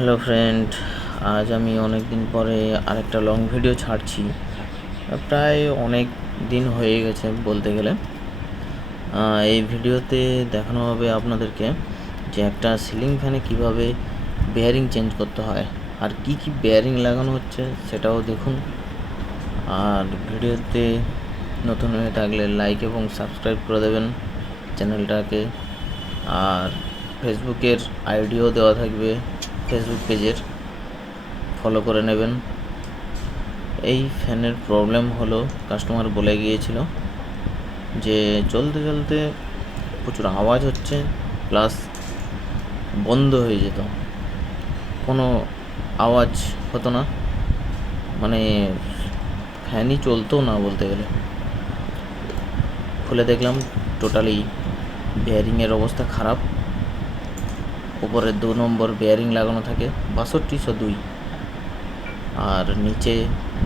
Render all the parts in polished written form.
Hello friend, আজ আমি অনেক দিন পরে আরেকটা লং ভিডিও ছাড়ছি। প্রায় অনেক দিন হয়ে গেছে বলতে গেলে। এই ভিডিওতে দেখানো হবে আপনাদেরকে যে একটা সিলিং ফ্যানে কিভাবে বেয়ারিং চেঞ্জ করতে হয় আর কি কি বেয়ারিং লাগানো হচ্ছে সেটাও দেখুন। আর ভিডিওতে নতুন হয়ে থাকলে লাইক এবং সাবস্ক্রাইব করে দেবেন চ্যানেলটাকে। আর ফেসবুকের আইডিও দেওয়া থাকবে, ফেসবুক পেজের ফলো করে নেবেন। এই ফ্যানের প্রবলেম হলো, কাস্টমার বলে গিয়েছিল যে চলতে চলতে প্রচুর আওয়াজ হচ্ছে, প্লাস বন্ধ হয়ে যেত, কোনো আওয়াজ হতো না, মানে ফ্যানই চলতো না বলতে গেলে। খুলে দেখলাম টোটালি বেয়ারিংয়ের অবস্থা খারাপ। উপরে 2 নম্বর বেয়ারিং লাগানো থাকে 6202, আর নিচে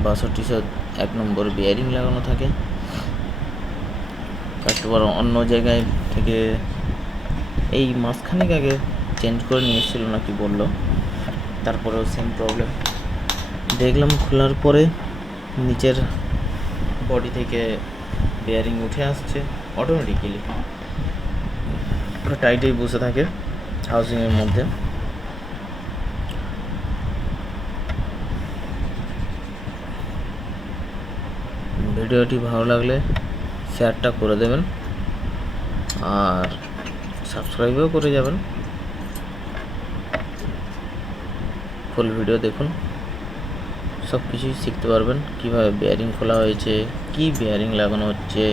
6201 নম্বর বেয়ারিং লাগানো থাকে। কাস্টমার অন্য জায়গায় থেকে এই মাসখানেক আগে চেঞ্জ করে নিয়ে এসেছিলো নাকি বললো, তারপরেও সেম প্রবলেম। দেখলাম খোলার পরে নিচের বডি থেকে বেয়ারিং উঠে আসছে অটোমেটিক্যালি, টাইটেই বসে থাকে হাউজিংয়ের মধ্যে। ভিডিওটি ভালো লাগলে শেয়ারটা করে দেবেন আর সাবস্ক্রাইবও করে যাবেন। ফুল ভিডিও দেখুন, সব কিছুই শিখতে পারবেন, কীভাবে বেয়ারিং খোলা হয়েছে, কী বেয়ারিং লাগানো হচ্ছে,